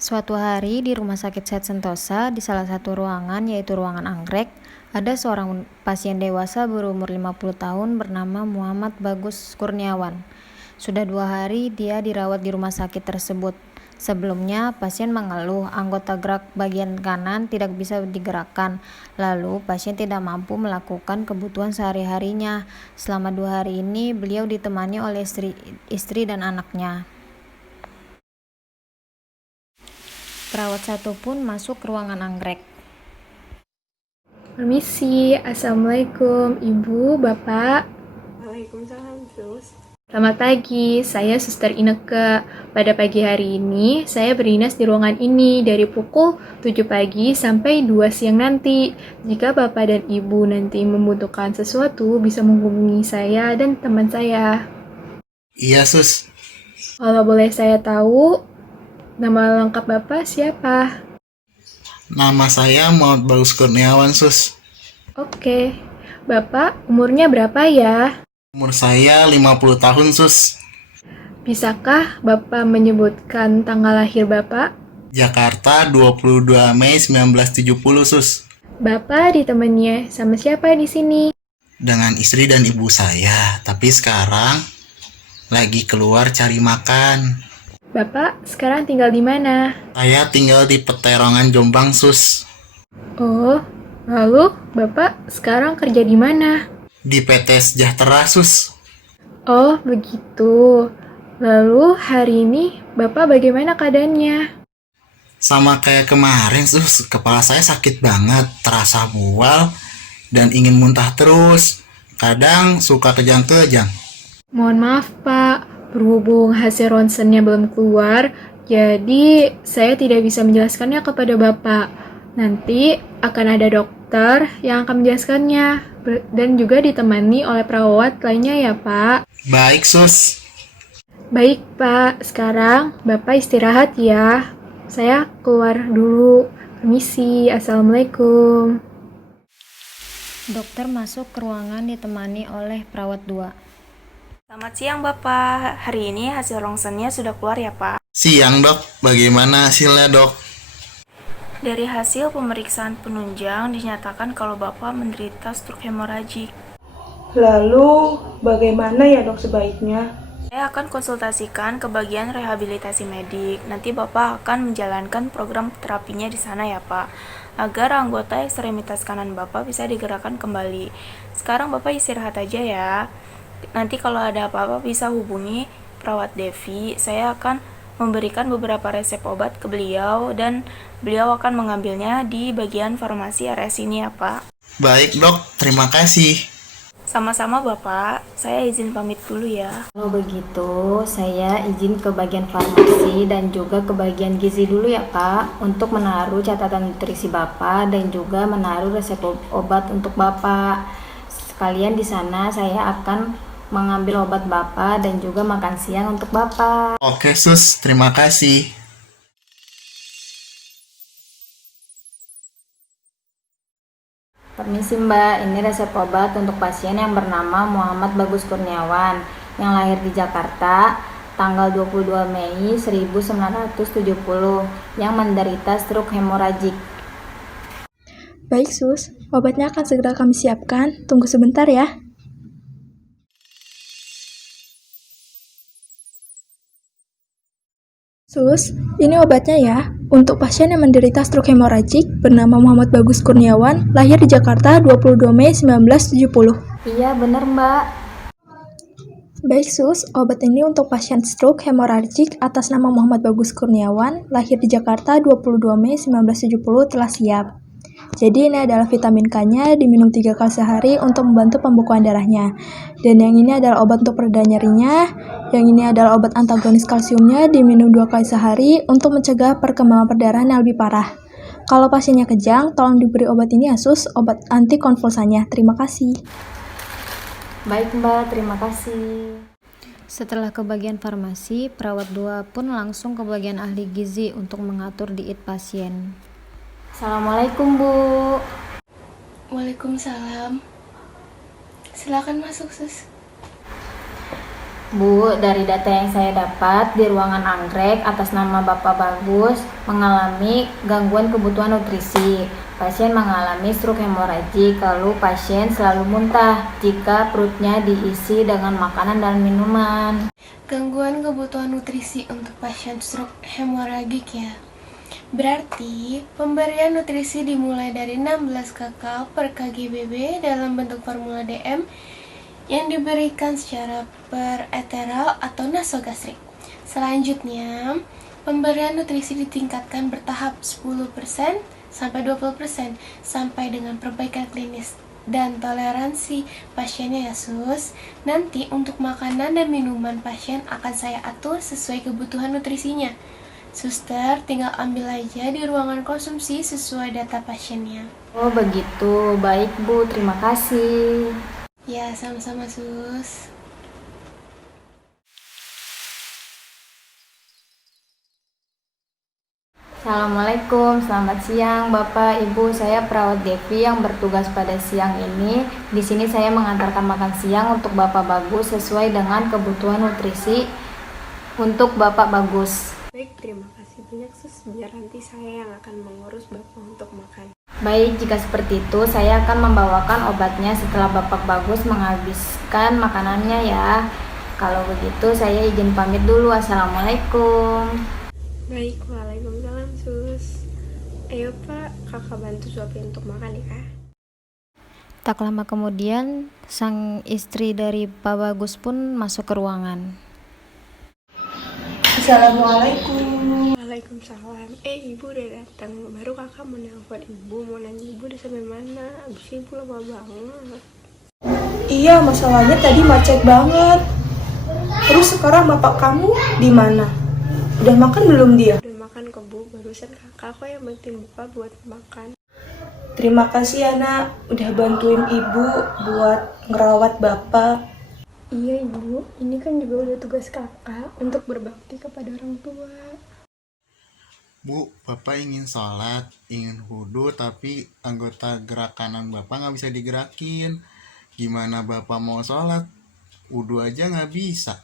Suatu hari di Rumah Sakit Sehat Sentosa, di salah satu ruangan yaitu ruangan anggrek, ada seorang pasien dewasa berumur 50 tahun bernama Muhammad Bagus Kurniawan. Sudah 2 hari dia dirawat di rumah sakit tersebut. Sebelumnya, pasien mengeluh anggota gerak bagian kanan tidak bisa digerakkan. Lalu, pasien tidak mampu melakukan kebutuhan sehari-harinya. Selama 2 hari ini, beliau ditemani oleh istri dan anaknya. Perawat satu pun masuk ke ruangan anggrek. Permisi, Assalamualaikum Ibu, Bapak. Waalaikumsalam, Sus. Selamat pagi, saya Suster Ineke. Pada pagi hari ini, saya berdinas di ruangan ini dari pukul 7 pagi sampai 2 siang nanti. Jika Bapak dan Ibu nanti membutuhkan sesuatu, bisa menghubungi saya dan teman saya. Iya, Sus. Kalau boleh saya tahu, nama lengkap Bapak siapa? Nama saya Muhammad Bagus Kurniawan, Sus. Oke, Bapak umurnya berapa ya? Umur saya 50 tahun, Sus. Bisakah Bapak menyebutkan tanggal lahir Bapak? Jakarta, 22 Mei 1970, Sus. Bapak ditemani sama siapa di sini? Dengan istri dan ibu saya. Tapi sekarang lagi keluar cari makan. Bapak sekarang tinggal di mana? Saya tinggal di Peterongan, Jombang, Sus. Oh, lalu Bapak sekarang kerja di mana? Di PT Sejahtera, Sus. Oh, begitu. Lalu hari ini Bapak bagaimana keadaannya? Sama kayak kemarin, Sus. Kepala saya sakit banget, terasa mual, dan ingin muntah terus. Kadang suka kejang-kejang. Mohon maaf, Pak. Berhubung hasil ronsennya belum keluar, jadi saya tidak bisa menjelaskannya kepada Bapak. Nanti akan ada dokter yang akan menjelaskannya dan juga ditemani oleh perawat lainnya ya, Pak. Baik, Sus. Baik, Pak. Sekarang Bapak istirahat ya. Saya keluar dulu. Permisi. Assalamualaikum. Dokter masuk ke ruangan ditemani oleh perawat 2. Selamat siang, Bapak. Hari ini hasil rongsennya sudah keluar ya, Pak? Siang, Dok. Bagaimana hasilnya, Dok? Dari hasil pemeriksaan penunjang dinyatakan kalau Bapak menderita stroke hemoragik. Lalu, bagaimana ya dok sebaiknya? Saya akan konsultasikan ke bagian rehabilitasi medik. Nanti Bapak akan menjalankan program terapinya di sana ya, Pak. Agar anggota ekstremitas kanan Bapak bisa digerakkan kembali. Sekarang Bapak istirahat aja ya. Nanti kalau ada apa-apa bisa hubungi perawat Devi. Saya akan memberikan beberapa resep obat ke beliau dan beliau akan mengambilnya di bagian farmasi RS ini ya, Pak. Baik, Dok. Terima kasih. Sama-sama Bapak, saya izin pamit dulu ya. Kalau begitu, saya izin ke bagian farmasi dan juga ke bagian gizi dulu ya Pak, untuk menaruh catatan nutrisi Bapak dan juga menaruh resep obat untuk Bapak. Sekalian di sana saya akan mengambil obat Bapak dan juga makan siang untuk Bapak. Oke, Sus. Terima kasih. Permisi Mbak, ini resep obat untuk pasien yang bernama Muhammad Bagus Kurniawan yang lahir di Jakarta tanggal 22 Mei 1970 yang menderita stroke hemoragik. Baik, Sus. Obatnya akan segera kami siapkan. Tunggu sebentar ya. Sus, ini obatnya ya. Untuk pasien yang menderita stroke hemoragik bernama Muhammad Bagus Kurniawan, lahir di Jakarta 22 Mei 1970. Iya benar Mbak. Baik, Sus. Obat ini untuk pasien stroke hemoragik atas nama Muhammad Bagus Kurniawan, lahir di Jakarta 22 Mei 1970 telah siap. Jadi ini adalah vitamin K-nya, diminum 3 kali sehari untuk membantu pembekuan darahnya. Dan yang ini adalah obat untuk pereda nyerinya. Yang ini adalah obat antagonis kalsiumnya, diminum 2 kali sehari untuk mencegah perkembangan perdarahan yang lebih parah. Kalau pasiennya kejang, tolong diberi obat ini ya Sus, obat anti konvulsannya. Terima kasih. Baik Mbak, terima kasih. Setelah ke bagian farmasi, perawat 2 pun langsung ke bagian ahli gizi untuk mengatur diet pasien. Assalamualaikum Bu. Waalaikumsalam. Silakan masuk, Sus. Bu, dari data yang saya dapat di ruangan anggrek atas nama Bapak Bagus mengalami gangguan kebutuhan nutrisi. Pasien mengalami stroke hemoragik, lalu pasien selalu muntah jika perutnya diisi dengan makanan dan minuman. Gangguan kebutuhan nutrisi untuk pasien stroke hemoragik ya. Berarti pemberian nutrisi dimulai dari 16 kakal per kgbb dalam bentuk formula DM yang diberikan secara pereteral atau nasogastrik. Selanjutnya, pemberian nutrisi ditingkatkan bertahap 10% sampai 20% sampai dengan perbaikan klinis dan toleransi pasiennya ya sus. Nanti untuk makanan dan minuman pasien akan saya atur sesuai kebutuhan nutrisinya. Suster tinggal ambil aja di ruangan konsumsi sesuai data pasiennya. Oh begitu, baik Bu, terima kasih. Ya, sama-sama sus. Assalamualaikum, selamat siang Bapak, Ibu. Saya perawat Devi yang bertugas pada siang ini. Di sini saya mengantarkan makan siang untuk Bapak Bagus sesuai dengan kebutuhan nutrisi untuk Bapak Bagus. Baik, terima kasih banyak sus. Biar nanti saya yang akan mengurus Bapak untuk makan. Baik, jika seperti itu saya akan membawakan obatnya setelah Bapak Bagus menghabiskan makanannya ya. Kalau begitu saya izin pamit dulu. Assalamualaikum. Baik, waalaikumsalam sus. Ayo Pak, kakak bantu suapin untuk makan ya. Tak lama kemudian sang istri dari Pak Bagus pun masuk ke ruangan. Assalamualaikum. Waalaikumsalam. Ibu udah datang. Baru kakak mau nelfon ibu, mau nanya ibu udah sampai mana. Abis ibu lama banget. Iya, masalahnya tadi macet banget. Terus sekarang bapak kamu di mana? Udah makan belum dia? Udah makan ke bu, barusan kakak kok yang bantuin bapak buat makan. Terima kasih ya nak, udah bantuin ibu buat ngerawat bapak. Iya ibu, ini kan juga udah tugas kakak untuk berbakti kepada orang tua. Bu, Bapak ingin sholat, ingin wudhu, tapi anggota gerak kanan Bapak nggak bisa digerakin. Gimana Bapak mau sholat? Wudhu aja nggak bisa.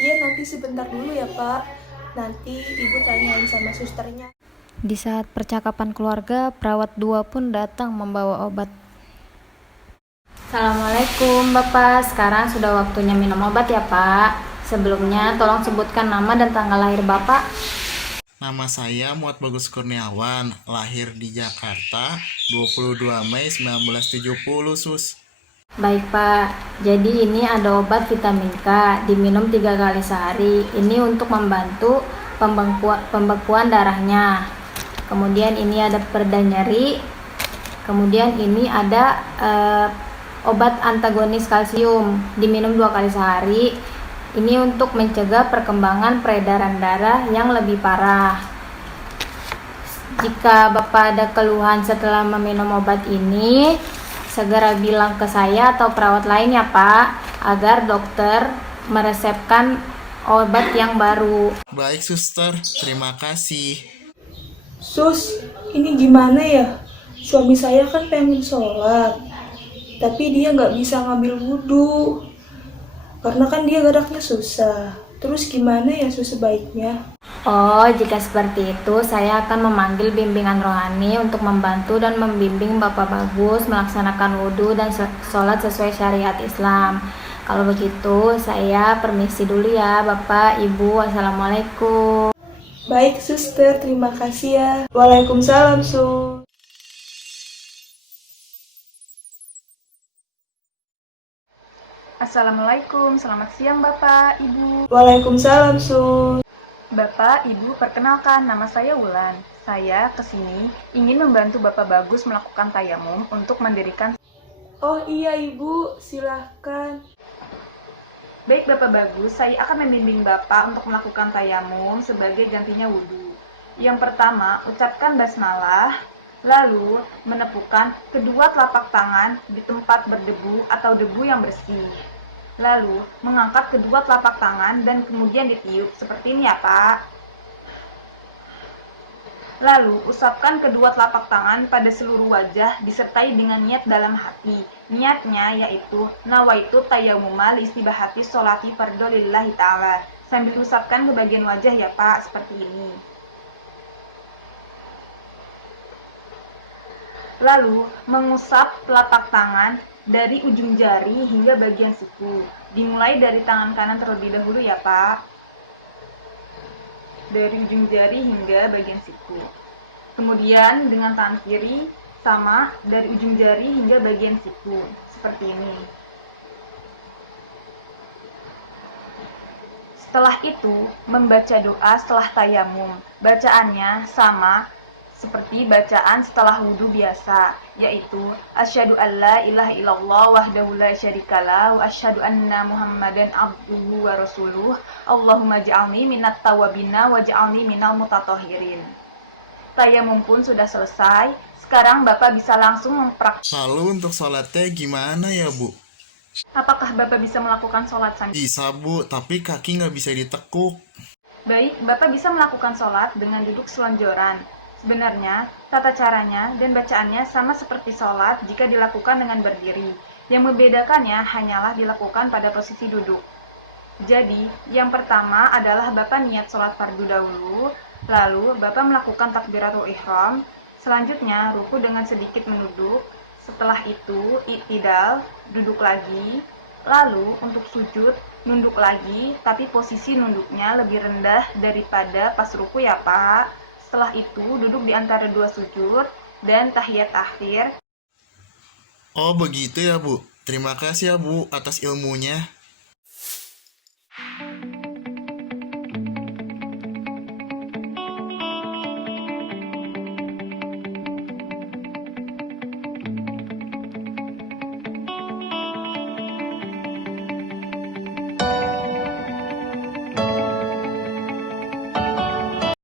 Iya, nanti sebentar dulu ya pak. Nanti ibu tanyain sama susternya. Di saat percakapan keluarga, perawat 2 pun datang membawa obat. Assalamualaikum Bapak, sekarang sudah waktunya minum obat ya Pak. Sebelumnya tolong sebutkan nama dan tanggal lahir Bapak. Nama saya Muhammad Bagus Kurniawan, lahir di Jakarta 22 Mei 1970 sus. Baik Pak, jadi ini ada obat vitamin K, diminum 3 kali sehari. Ini untuk membantu pembekuan darahnya. Kemudian ini ada pereda nyeri. Kemudian ini ada obat antagonis kalsium, diminum 2 kali sehari. Ini untuk mencegah perkembangan peredaran darah yang lebih parah. Jika Bapak ada keluhan setelah meminum obat ini, segera bilang ke saya atau perawat lain ya Pak, agar dokter meresepkan obat yang baru. Baik suster, terima kasih. Sus, ini gimana ya? Suami saya kan pengen sholat, tapi dia nggak bisa ngambil wudhu. Karena kan dia geraknya susah. Terus gimana ya sus sebaiknya? Oh, jika seperti itu, saya akan memanggil bimbingan rohani untuk membantu dan membimbing Bapak Bagus melaksanakan wudhu dan sholat sesuai syariat Islam. Kalau begitu, saya permisi dulu ya Bapak, Ibu. Wassalamualaikum. Baik suster, terima kasih ya. Waalaikumsalam sus. Assalamualaikum, selamat siang Bapak, Ibu. Waalaikumsalam sus. Bapak, Ibu, perkenalkan nama saya Wulan. Saya kesini ingin membantu Bapak Bagus melakukan tayamum untuk mendirikan. Oh iya ibu, silahkan. Baik Bapak Bagus, saya akan membimbing Bapak untuk melakukan tayamum sebagai gantinya wudhu. Yang pertama, ucapkan basmalah, lalu menepukkan kedua telapak tangan di tempat berdebu atau debu yang bersih. Lalu mengangkat kedua telapak tangan dan kemudian ditiup seperti ini ya Pak. Lalu, usapkan kedua telapak tangan pada seluruh wajah disertai dengan niat dalam hati. Niatnya yaitu nawaitu tayammuma li istibahati sholati fardhu lillahi ta'ala. Sambil usapkan ke bagian wajah ya Pak, seperti ini. Lalu, mengusap telapak tangan dari ujung jari hingga bagian siku. Dimulai dari tangan kanan terlebih dahulu ya Pak. Dari ujung jari hingga bagian siku. Kemudian dengan tangan kiri sama dari ujung jari hingga bagian siku. Seperti ini. Setelah itu, membaca doa setelah tayamum. Bacaannya sama seperti bacaan setelah wudhu biasa, yaitu asyhadu alla ilaha illallah wahdahu la syarikalah wa asyhadu anna muhammadan abduhu wa rasuluh. Allahumma ja'alni minat tawabina wa ja'alni minal mutatahhirin. Tayamum pun sudah selesai. Sekarang Bapak bisa langsung mempraktikkan. Lalu untuk sholatnya gimana ya Bu? Apakah Bapak bisa melakukan sholat sambil? Bisa Bu, tapi kaki nggak bisa ditekuk. Baik, Bapak bisa melakukan sholat dengan duduk selonjoran. Sebenarnya, tata caranya dan bacaannya sama seperti sholat jika dilakukan dengan berdiri. Yang membedakannya hanyalah dilakukan pada posisi duduk. Jadi, yang pertama adalah Bapak niat sholat fardu dahulu, lalu Bapak melakukan takbiratul ihram, selanjutnya ruku dengan sedikit menunduk, setelah itu i'tidal, duduk lagi, lalu untuk sujud, nunduk lagi, tapi posisi nunduknya lebih rendah daripada pas ruku ya Pak. Setelah itu duduk di antara dua sujud dan tahiyat akhir. Oh begitu ya Bu. Terima kasih ya Bu atas ilmunya.